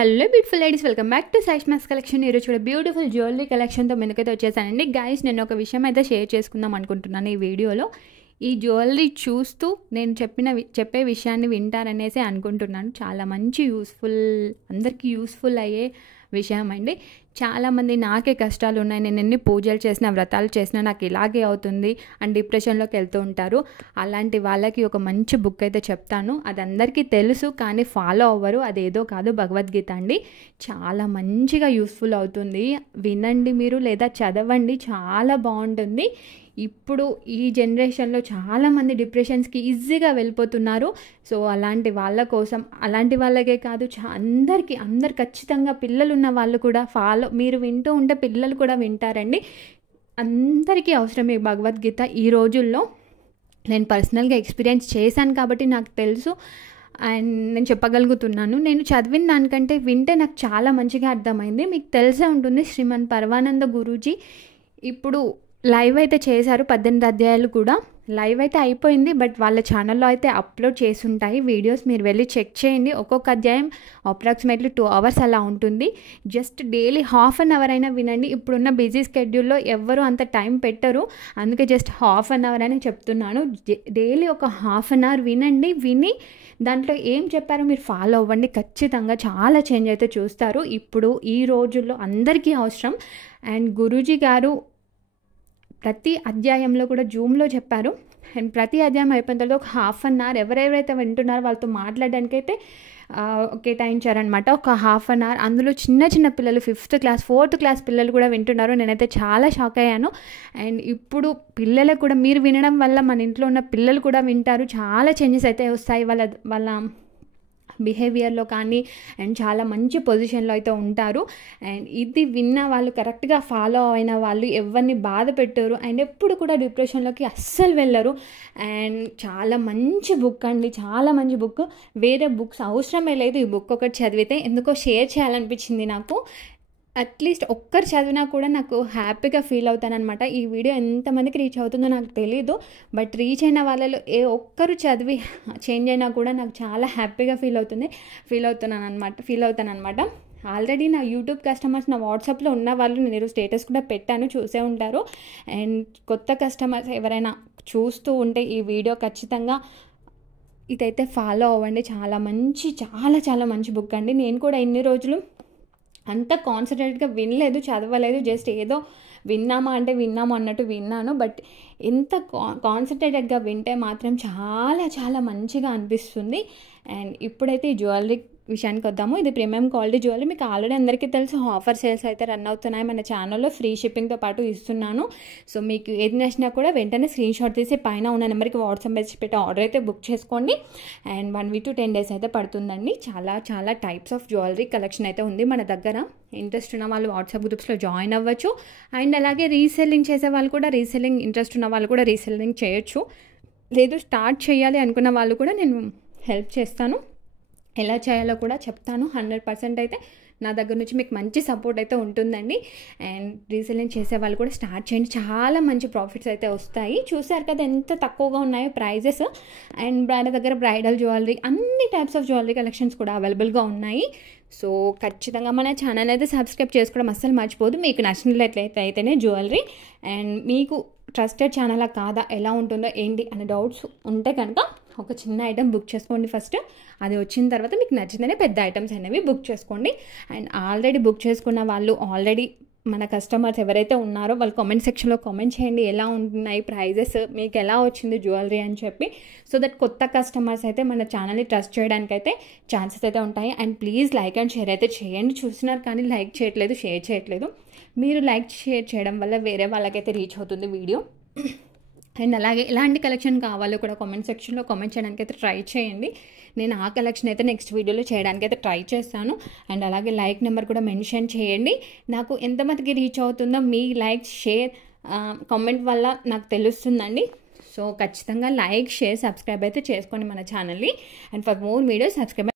Hello beautiful ladies, welcome back to Saishma's collection. ఈరోజు కూడా beautiful jewellery కలెక్షన్తో ముందుకైతే వచ్చేసానండి. గైస్, నేను ఒక విషయం అయితే షేర్ చేసుకుందాం అనుకుంటున్నాను ఈ వీడియోలో. ఈ జ్యువెలరీ చూస్తూ నేను చెప్పే విషయాన్ని వింటారనేసి అనుకుంటున్నాను. చాలా మంచి అందరికీ యూస్ఫుల్ అయ్యే విషయం అండి. చాలామంది నాకే కష్టాలు ఉన్నాయి, నేను ఎన్ని పూజలు చేసినా వ్రతాలు చేసినా నాకు ఇలాగే అవుతుంది అండ్ డిప్రెషన్లోకి వెళ్తూ ఉంటారు. అలాంటి వాళ్ళకి ఒక మంచి బుక్ అయితే చెప్తాను. అది అందరికీ తెలుసు కానీ ఫాలో అవ్వరు. అదేదో కాదు, భగవద్గీత అండి. చాలా మంచిగా యూస్ఫుల్ అవుతుంది. వినండి మీరు, లేదా చదవండి, చాలా బాగుంటుంది. ఇప్పుడు ఈ జనరేషన్లో చాలామంది డిప్రెషన్స్కి ఈజీగా వెళ్ళిపోతున్నారు. సో అలాంటి వాళ్ళ కోసం, అలాంటి వాళ్ళకే కాదు అందరు ఖచ్చితంగా పిల్లలు ఉన్న వాళ్ళు కూడా మీరు వింటూ ఉంటే పిల్లలు కూడా వింటారండి. అందరికీ అవసరం ఈ భగవద్గీత ఈ రోజుల్లో. నేను పర్సనల్గా ఎక్స్పీరియన్స్ చేశాను కాబట్టి నాకు తెలుసు అండ్ నేను చెప్పగలుగుతున్నాను. నేను చదివిన దానికంటే వింటే నాకు చాలా మంచిగా అర్థమైంది. మీకు తెలిసే ఉంటుంది, శ్రీమన్ పరమానంద గురూజీ ఇప్పుడు లైవ్ అయితే చేశారు. 18 అధ్యాయాలు కూడా లైవ్ అయితే అయిపోయింది, బట్ వాళ్ళ ఛానల్లో అయితే అప్లోడ్ చేసి ఉంటాయి వీడియోస్. మీరు వెళ్ళి చెక్ చేయండి. ఒక్కొక్క అధ్యాయం అప్రాక్సిమేట్లీ 2 hours అలా ఉంటుంది. జస్ట్ డైలీ ½ an hour అయినా వినండి. ఇప్పుడున్న బిజీ స్కెడ్యూల్లో ఎవ్వరూ అంత టైం పెట్టరు, అందుకే జస్ట్ ½ an hour అని చెప్తున్నాను. డైలీ ఒక ½ an hour వినండి. విని దాంట్లో ఏం చెప్పారో మీరు ఫాలో అవ్వండి. ఖచ్చితంగా చాలా చేంజ్ అయితే చూస్తారు. ఇప్పుడు ఈ రోజుల్లో అందరికీ అవసరం. అండ్ గురూజీ గారు ప్రతి అధ్యాయంలో కూడా జూమ్లో చెప్పారు. అండ్ ప్రతి అధ్యాయం అయిపోయిన తర్వాత ఒక ½ an hour ఎవరెవరైతే వింటున్నారో వాళ్ళతో మాట్లాడడానికైతే కేటాయించారనమాట. ఒక ½ an hour. అందులో చిన్న పిల్లలు 5th class 4th class పిల్లలు కూడా వింటున్నారు. నేనైతే చాలా షాక్ అయ్యాను. అండ్ ఇప్పుడు పిల్లలకు కూడా మీరు వినడం వల్ల మన ఇంట్లో ఉన్న పిల్లలు కూడా వింటారు. చాలా చేంజెస్ అయితే వస్తాయి వాళ్ళ బిహేవియర్లో కానీ, అండ్ చాలా మంచి పొజిషన్లో అయితే ఉంటారు. అండ్ ఇది విన్న వాళ్ళు, కరెక్ట్గా ఫాలో అయిన వాళ్ళు ఎవరిని బాధ పెట్టారు అండ్ ఎప్పుడు కూడా డిప్రెషన్లోకి అస్సలు వెళ్ళరు. అండ్ చాలా మంచి బుక్ అండి, చాలా మంచి బుక్. వేరే బుక్స్ అవసరమే లేదు, ఈ బుక్ ఒకటి చదివితే. ఎందుకో షేర్ చేయాలనిపించింది నాకు. అట్లీస్ట్ ఒక్కరు చదివినా కూడా నాకు హ్యాపీగా ఫీల్ అవుతానన్నమాట. ఈ వీడియో ఎంతమందికి రీచ్ అవుతుందో నాకు తెలీదు, బట్ రీచ్ అయిన వాళ్ళలో ఏ ఒక్కరు చదివి చేంజ్ అయినా కూడా నాకు చాలా హ్యాపీగా ఫీల్ అవుతాను అనమాట. ఆల్రెడీ నా యూట్యూబ్ కస్టమర్స్ నా వాట్సాప్లో ఉన్న వాళ్ళు, నేను స్టేటస్ కూడా పెట్టాను, చూసే ఉంటారు. అండ్ కొత్త కస్టమర్స్ ఎవరైనా చూస్తూ ఉంటే ఈ వీడియో ఖచ్చితంగా ఇదైతే ఫాలో అవ్వండి. చాలా మంచి బుక్ అండి. నేను కూడా ఇన్ని రోజులు అంత కాన్సన్ట్రేట్గా వినలేదు, చదవలేదు. జస్ట్ ఏదో విన్నాము అన్నట్టు విన్నాను. బట్ ఎంత కాన్సన్ట్రేటెడ్గా వింటే మాత్రం చాలా మంచిగా అనిపిస్తుంది. అండ్ ఇప్పుడైతే ఈ జ్యువెలరీ విషయానికి వద్దాము. ఇది ప్రీమియం క్వాలిటీ జ్యువెలరీ. మీకు ఆల్రెడీ అందరికీ తెలుసు, ఆఫర్ సేల్స్ అయితే రన్ అవుతున్నాయి మన ఛానల్లో. ఫ్రీ షిప్పింగ్తో పాటు ఇస్తున్నాను. సో మీకు ఏది నచ్చినా కూడా వెంటనే స్క్రీన్ షాట్ తీసి పైన ఉన్న నెంబర్కి వాట్సాప్ మెసేజ్ పెట్టి ఆర్డర్ అయితే బుక్ చేసుకోండి. అండ్ 1 week to 10 days అయితే పడుతుందండి. చాలా టైప్స్ ఆఫ్ జ్యువెలరీ కలెక్షన్ అయితే ఉంది మన దగ్గర. ఇంట్రెస్ట్ ఉన్న వాళ్ళు వాట్సాప్ గ్రూప్స్లో జాయిన్ అవ్వచ్చు. అండ్ అలాగే రీసెల్లింగ్ చేసే వాళ్ళు కూడా, ఇంట్రెస్ట్ ఉన్న వాళ్ళు కూడా రీసెల్లింగ్ చేయొచ్చు. లేదు స్టార్ట్ చేయాలి అనుకున్న వాళ్ళు కూడా నేను హెల్ప్ చేస్తాను. ఎలా చేయాలో కూడా చెప్తాను. 100% అయితే నా దగ్గర నుంచి మీకు మంచి సపోర్ట్ అయితే ఉంటుందండి. అండ్ రీసెల్లింగ్ చేసే వాళ్ళు కూడా స్టార్ట్ చేయండి. చాలా మంచి ప్రాఫిట్స్ అయితే వస్తాయి. చూసారు కదా ఎంత తక్కువగా ఉన్నాయో ప్రైజెస్. అండ్ మన దగ్గర బ్రైడల్ జ్యువెలరీ, అన్ని టైప్స్ ఆఫ్ జ్యువెలరీ కలెక్షన్స్ కూడా అవైలబుల్గా ఉన్నాయి. సో ఖచ్చితంగా మన ఛానల్ అయితే సబ్స్క్రైబ్ చేసుకోవడం అస్సలు మర్చిపోదు. మీకు నచ్చినట్లయితే అయితేనే జ్యువెలరీ. అండ్ మీకు ట్రస్టెడ్ ఛానలా కాదా, ఎలా ఉంటుందో ఏంటి అనే డౌట్స్ ఉంటే కనుక ఒక చిన్న ఐటమ్ బుక్ చేసుకోండి ఫస్ట్. అది వచ్చిన తర్వాత మీకు నచ్చిందనే పెద్ద ఐటమ్స్ అనేవి బుక్ చేసుకోండి. అండ్ ఆల్రెడీ బుక్ చేసుకున్న వాళ్ళు, ఆల్రెడీ మన కస్టమర్స్ ఎవరైతే ఉన్నారో వాళ్ళు కామెంట్ సెక్షన్లో కామెంట్ చేయండి, ఎలా ఉంటున్నాయి ప్రైజెస్, మీకు ఎలా వచ్చింది జ్యువెలరీ అని చెప్పి. సో దట్ కొత్త కస్టమర్స్ అయితే మన ఛానల్ని ట్రస్ట్ చేయడానికి అయితే ఛాన్సెస్ అయితే ఉంటాయి. And please like and share అయితే చేయండి. చూస్తున్నారు కానీ లైక్ చేయట్లేదు, షేర్ చేయట్లేదు. మీరు లైక్ షేర్ చేయడం వల్ల వేరే వాళ్ళకైతే రీచ్ అవుతుంది వీడియో. అండ్ అలాగే ఎలాంటి కలెక్షన్ కావాలో కూడా కామెంట్ సెక్షన్లో కామెంట్ చేయడానికి అయితే ట్రై చేయండి. నేను ఆ కలెక్షన్ అయితే నెక్స్ట్ వీడియోలో చేయడానికి అయితే ట్రై చేస్తాను. అండ్ అలాగే లైక్ నెంబర్ కూడా మెన్షన్ చేయండి. నాకు ఎంతమందికి రీచ్ అవుతుందో మీ లైక్, షేర్, కామెంట్ వల్ల నాకు తెలుస్తుందండి. సో ఖచ్చితంగా లైక్, షేర్, సబ్స్క్రైబ్ అయితే చేసుకోండి మన ఛానల్ని. And for more videos subscribe